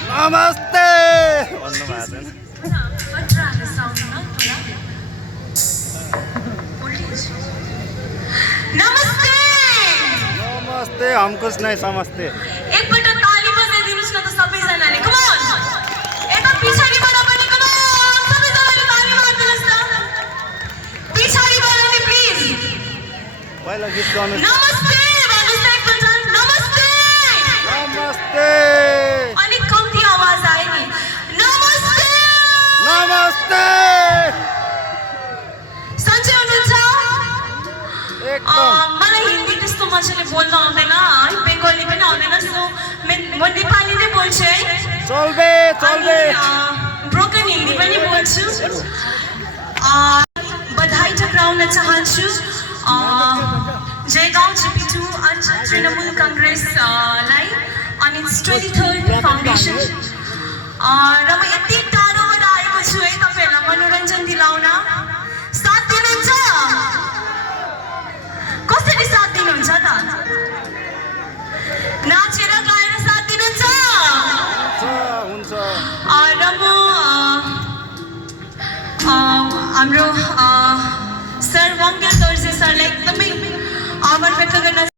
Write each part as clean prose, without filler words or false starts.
नमस्ते नमस्ते नमस्ते हम कुछ नहीं समझते एकपल्ट ताली बजाइदिनुस् न त सबैजनाले कम अन यता पछाडीबाट पनि कम अन सबैजनाले ताली मार्दिनुस् न पछाडीबाट नि प्लिज पहिला गीत गाउनु नमस्ते भन्नुस् त एकपल्ट नमस्ते नमस्ते अनि कम्ती आवाज आए नि नमस्ते नमस्ते सन्चै हुनुहुन्छ एकदम मलाई हिन्दी त्यस्तो मजाले बोल्न आउँदैन है बेङ्गली पनि आउँदैन सो म नेपाली नै बोल्छु है चल्बे चल्बे ब्रोकन हिन्दी पनि बोल्छु बधाई टक्राउन चाहन्छु जयगाउँ जिपी2 अञ्चल तृणमूल कङ्ग्रेसलाई अनि इट्स 23rd फाउन्डेसन र म यति टाढोबाट आएको छु है तपाईँहरूलाई मनोरञ्जन दिलाउन साथ दिनुहुन्छ कसरी साथ दिनुहुन्छ त नाचेर गाएर साथ दिनुहुन्छ हुन्छ र म हाम्रो सर वङ्गे दर्जे सरलाई एकदमै आभार व्यक्त गर्न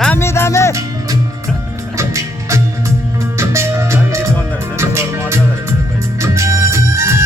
दामी दामी दामी गीत गाउँदो रहेछ नि स्वर मजाको रहेछ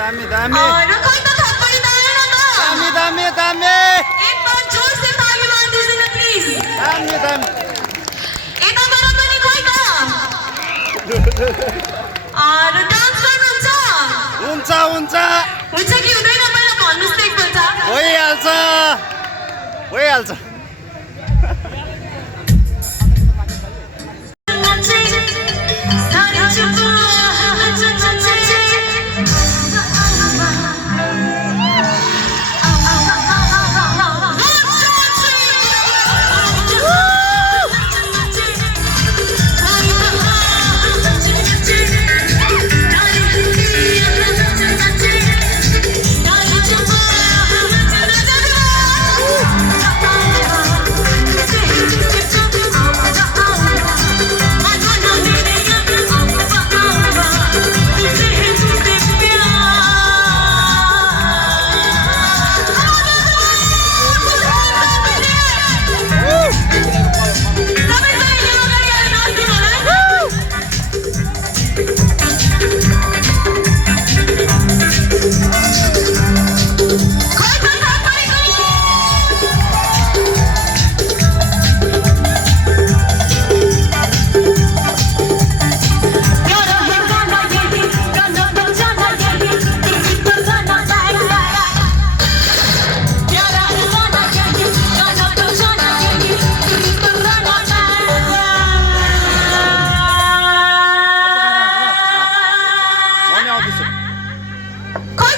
दामी दामी और कोई तो थप्पड़ डालना ना दामी दामी दामी एक बार जोर से ताली मार दीजिए ना प्लीज दामी दामी यता मेरा पनि कोही त और डान्स गर्नुहुन्छ हुन्छ हुन्छ हुन्छ कि हुँदैन पहिला भन्नुस् त एकपल्ट भइहाल्छ भइहाल्छ कोई